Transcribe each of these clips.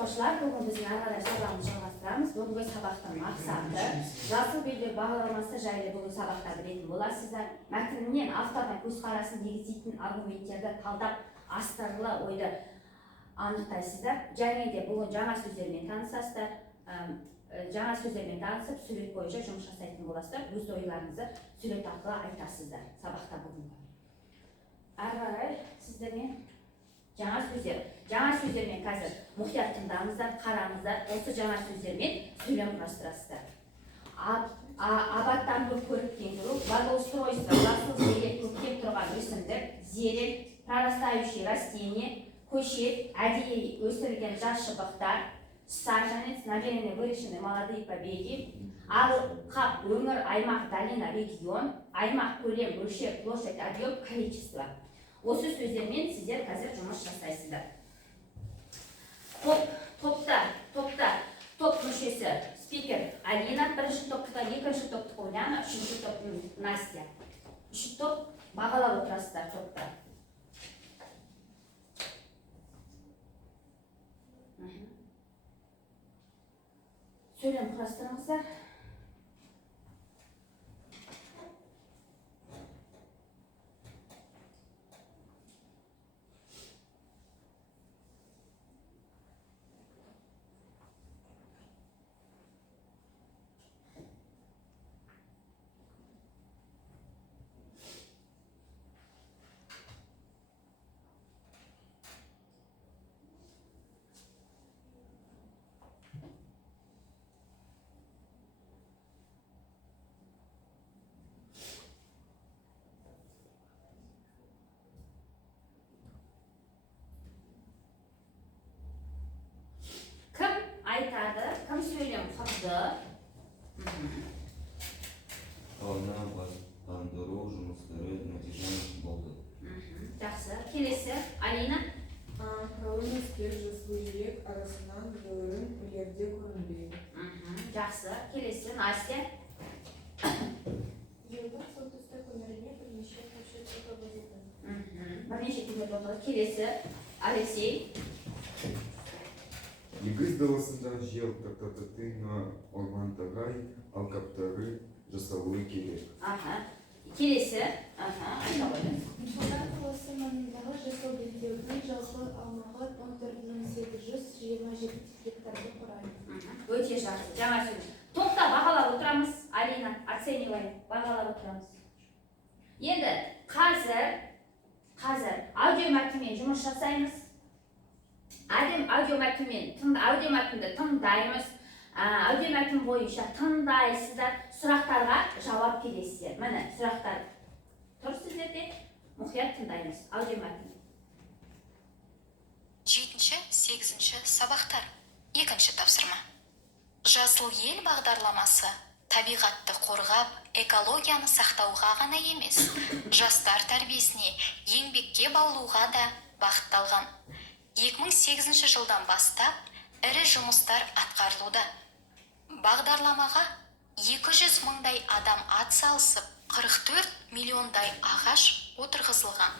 оқушылар, бүгін біздің арнада сабағымызды жалғастырамыз. Бүгінгі сабақтың мақсаты жасыл белдеу бағдарламасы жайлы бүгін сабақта білетін боласыздар. Мәтіннен автордың көзқарасын негіздейтін аргументтерді талдап, астарлы ойды анықтайсыздар. Және де бүгін жаңа сөздермен танысасыздар. Жаңа сөздермен танысып, сурет бойынша жұмыс жасайтын боласыздар. Өз ойларыңызды сурет арқылы айтасыздар сабақта бүгін. Ары қарай сіздермен жаңа сөздермен қазір мұқият тыңдаңыздар, қараңыздар. Осы жаңа сөздермен сөйлем құрастырасыздар. Абаттандыру, көріктендіру, благоустройство, жасыл желек, көктеп тұрған өсімдік, зелень, прорастающий растение, көшет, әдейі өсірілген жас шыбықтар, саженец, намеренно выращенные молодые побеги, алқап, өңір, аймақ, долина, регион, аймақ, көлем, мөлшер, площадь, объем, количество. Осы сөздермен сіздер қазір жұмыс жасайсыздар. Топ мүшесі спикер Алина, бірінші топта, екінші топты Оляна, үшінші топ Настя. Үшінші топ бағалап отырасыздар топта. Сөйлем құрастырыңыздар. Айтады, кім сөйлем құрды? Абаттандыру жұмыстары нәтижелі болды. Жақсы. Келесі, Алина. Колонияскер жасыл желек арасынан бөлін үлерде көрінбейді. Жақсы. Келесі, Настя. Елдің солтүстік өңіріне бірнеше көшет өтіп. Бірнеше көшет өтіп. Келесі, Алексей. Егіс даласында жел тартатына ормандағай алқаптары жасалуы керек. Келесі, айта қойыңыз. Павлодар қаласы маңындағы жасыл белдеудің жалпы аумағы 14.827 гектарды құрайды. Өте жақсы. Жаңа сөз. Топта бағалап отырамыз. Алина, оценивай. Бағалап отырамыз. Енді қазір аудиомәтінмен жұмыс жасаймыз. Аудиомәтінді тыңдаймыз. Аудиомәтін бойынша тыңдайсыздар, сұрақтарға жауап бересіздер. Міне, сұрақтар тұр сіздерде, мұқият тыңдаймыз. Аудиомәтін. 7-8 сабақтар. Екінші тапсырма. Жасыл ел бағдарламасы табиғатты қорғап, экологияны сақтауға ғана емес, жастар тәрбиесіне, еңбекке баулуға да бағытталған. 2008 жылдан бастап ірі жұмыстар атқарылуда. Бағдарламаға 200 мыңдай адам атсалысып, 44 миллиондай ағаш отырғызылған.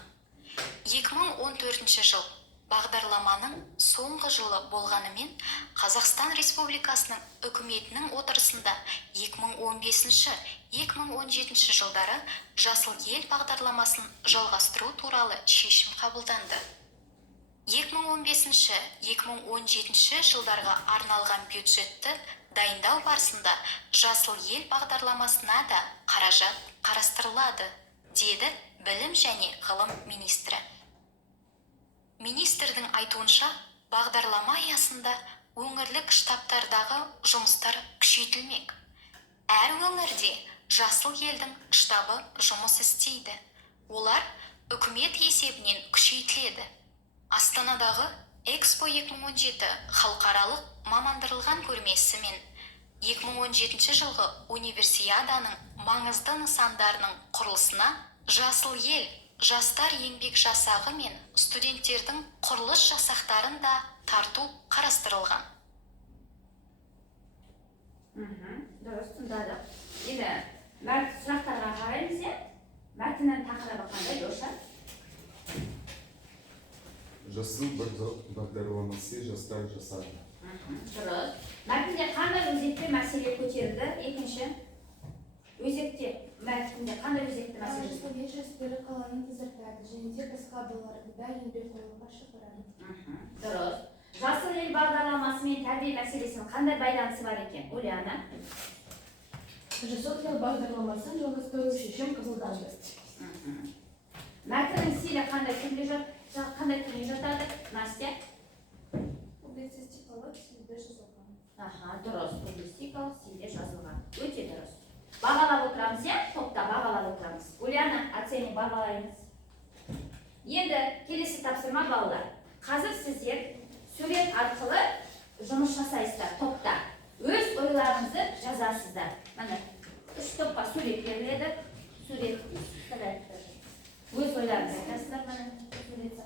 2014 жыл бағдарламаның соңғы жылы болғанымен, Қазақстан Республикасының үкіметінің отырысында 2015-2017 жылдары Жасыл ел бағдарламасын жалғастыру туралы шешім қабылданды. 2015-2017 жылдарға арналған бюджетті дайындау барысында Жасыл ел бағдарламасына да қаражат қарастырылады, деді Білім және ғылым министрі. Министрдің айтуынша, бағдарлама аясында өңірлік штабтардағы жұмыстар күшейтілмек. Әр өңірде Жасыл елдің штабы жұмыс істейді. Олар үкімет есебінен күшейтіледі. Астанадағы Экспо 2017 халықаралық мамандырылған көрмесі мен 2017 жылғы универсиаданың маңызды нысандарының құрылысына Жасыл ел жастар еңбек жасағы мен студенттердің құрылыс жасақтарын да тарту қарастырылған. Дұрыс, тыңдадық. Енді сұрақтарға қараймыз, мәтіннің тақырыбы қандай, Леша? Жасыл бағдарламасы жастар жұмыстар жасады. Дұрыс. Мәтінде қандай өзекті мәселе көтерілді? Екінші, өзекте мәтінде қандай өзекті мәселе? Жасыл ел жастары қаланы тазартады және де басқа балаларды да еңбекқорлыққа шақырады. Дұрыс. Жасыл ел бағдарламасы мен тәрбие мәселесінің қандай байланысы бар екен? Ульяна. Жасыл ел бағдарламасын жалғастыру шешім қабылданды. Мәтіннің стилі қандай түрде жатады? Настя. Публицистикалық стильде жазылған. Дұрыс. Публицистикалық стильде жазылған. Өте дұрыс. Бағалап отырамыз, топта бағалап отырамыз. Ульяна, оценим бағалаймыз. Енді келесі тапсырма балалар. Қазір сіздер сурет арқылы жұмыс жасайсыздар топта. Өз ойларыңызды жазасыздар. Міне, 3 топқа сурет беріледі. Сурет өз ойларыңызды айтасыздар. Міне, сурет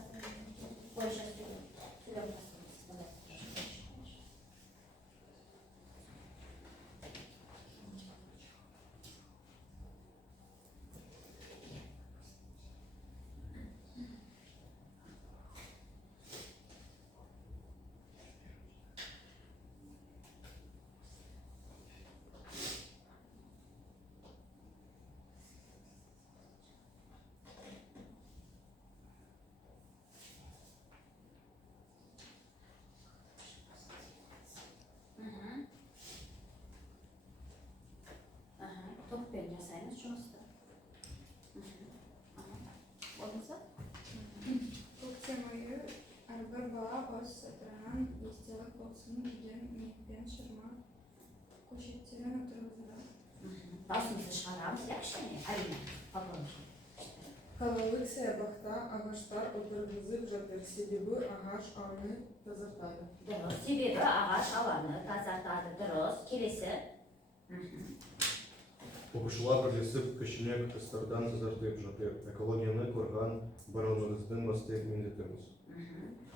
топпен жасаймыз жұмысты. Болмаса? Көктем айы әрбір бала өз сатырынан естелік болсын деген ниетпен шырма көшеттерін отырғызды. Басымызды шығарамыз, кішкене, әрине, попробуем. Қалалық саябақта ағаштар отырғызып жатыр, себебі ағаш алаңы тазартады. Дұрыс, себебі ағаш алаңы тазартады. Дұрыс, келесі. Оқушылар бірлесіп көшелер қыстардан тазартып жатыр. Экологияны қорған барлығымыздың басты міндетіміз.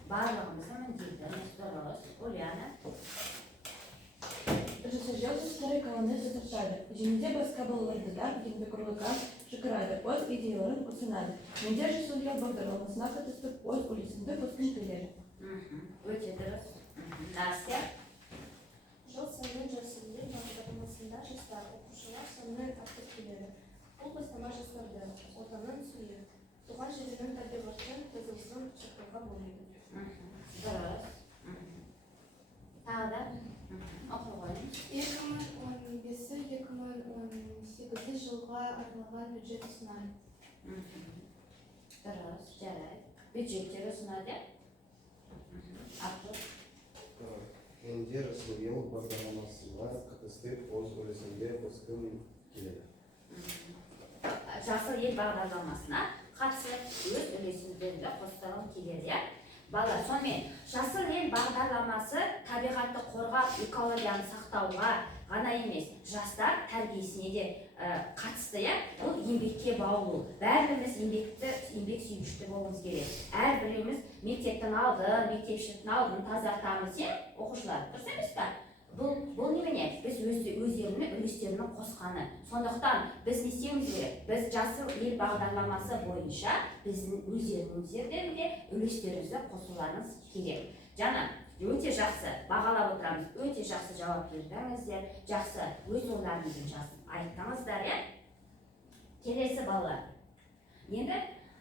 Барлығымыздың міндетіміз. Дұрыс. Ульяна. Жасыл ел жастары қаланы тазартады және де басқа балаларды да еңбекқорлыққа шақырады, өз идеяларын ұсынады. Менде жасыл ел бағдарламасына қатысып өз үлесімді қосқым келеді. Өте дұрыс. Настя. Жыл сайын жасыл ел бағдарламасында жастар оқушылар саны артып келеді. Бұл бастама жастарды отанын сүйіп, туған жерінің табиғаттың тазалығын сақтауға бөледі. Дұрыс. Тағы да оқи қойыңыз. 2015-2018 жылға арналған бюджет ұсынады. Дұрыс, жарайды. Бюджеттер ұсынады. Артур. Менде жасыл ел бағдарламасына қатысып өз үлесімді қосқым келеді. Жасыл ел бағдарламасына қатысып өз үлесімді қосқым келеді. Бала, сонымен жасыл ел бағдарламасы табиғатты қорғап, экологияны сақтауға ғана емес, жастар тәрбиесіне де қатысты. Бұл еңбекке баулу. Бәріміз еңбек сүйгішті болуымыз керек. Әрбіреуміз мектептің алдын, мектепшіліктің алдын тазартамыз, оқушылар. Дұрыс емес пе? Бұл немене? Біз өздерінің үлестерінің қосқаны. Сондықтан біз не істеуіміз керек? Біз жасыл ел бағдарламасы бойынша біздің өздеріңіздердің де үлестеріңізді қосуларыңыз керек. Жана, өте жақсы бағалап отырамыз. Өте жақсы жауап бердіңіздер. Жақсы өз ойларыңызды жазып айттыңыздар, Келесі балалар. Енді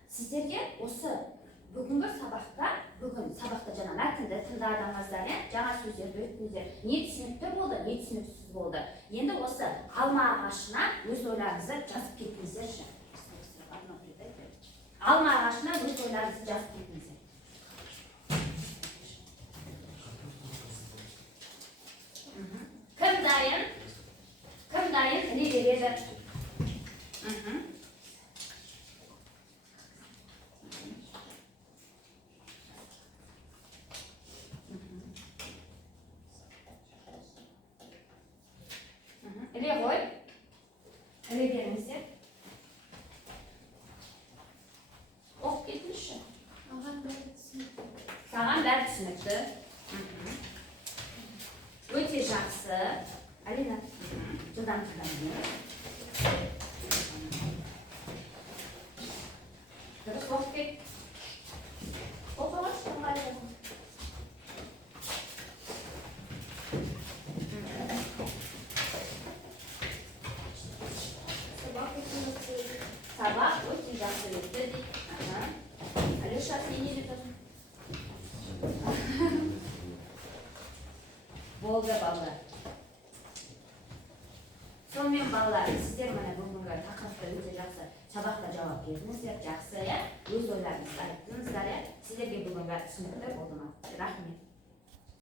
сіздерге осы бүгінгі сабақта жаңа мәтінді тыңдадыңыздар, жаңа сөздерді өттіңіздер. Не түсінікті болды, не түсініксіз болды. Енді осы алма ағашына өз ойларыңызды жазып кетіңіздерші. Алма ағашына өз ойларыңызды жазып кетіңіздер. Кім дайын не береді? Іле ғой, іле беріңіздер. Оқып кетіңізші. Саған бәрі түсінікті. Өте жақсы. Алина, жылдан тыңдаңыз. Дұрыс оқып кет. Оқығаш, сабақ өте жақсы өтті дейді. Алеша, сен не деп тұрсың? Болды балалар. Сонымен балалар, сіздер міне бүгінгі тақырыпқа өте жақсы сабақта жауап бердіңіздер, жақсы, өз ойларыңызды айттыңыздар. Сіздерге бүгінгі түсінікті болды ма? Рахмет.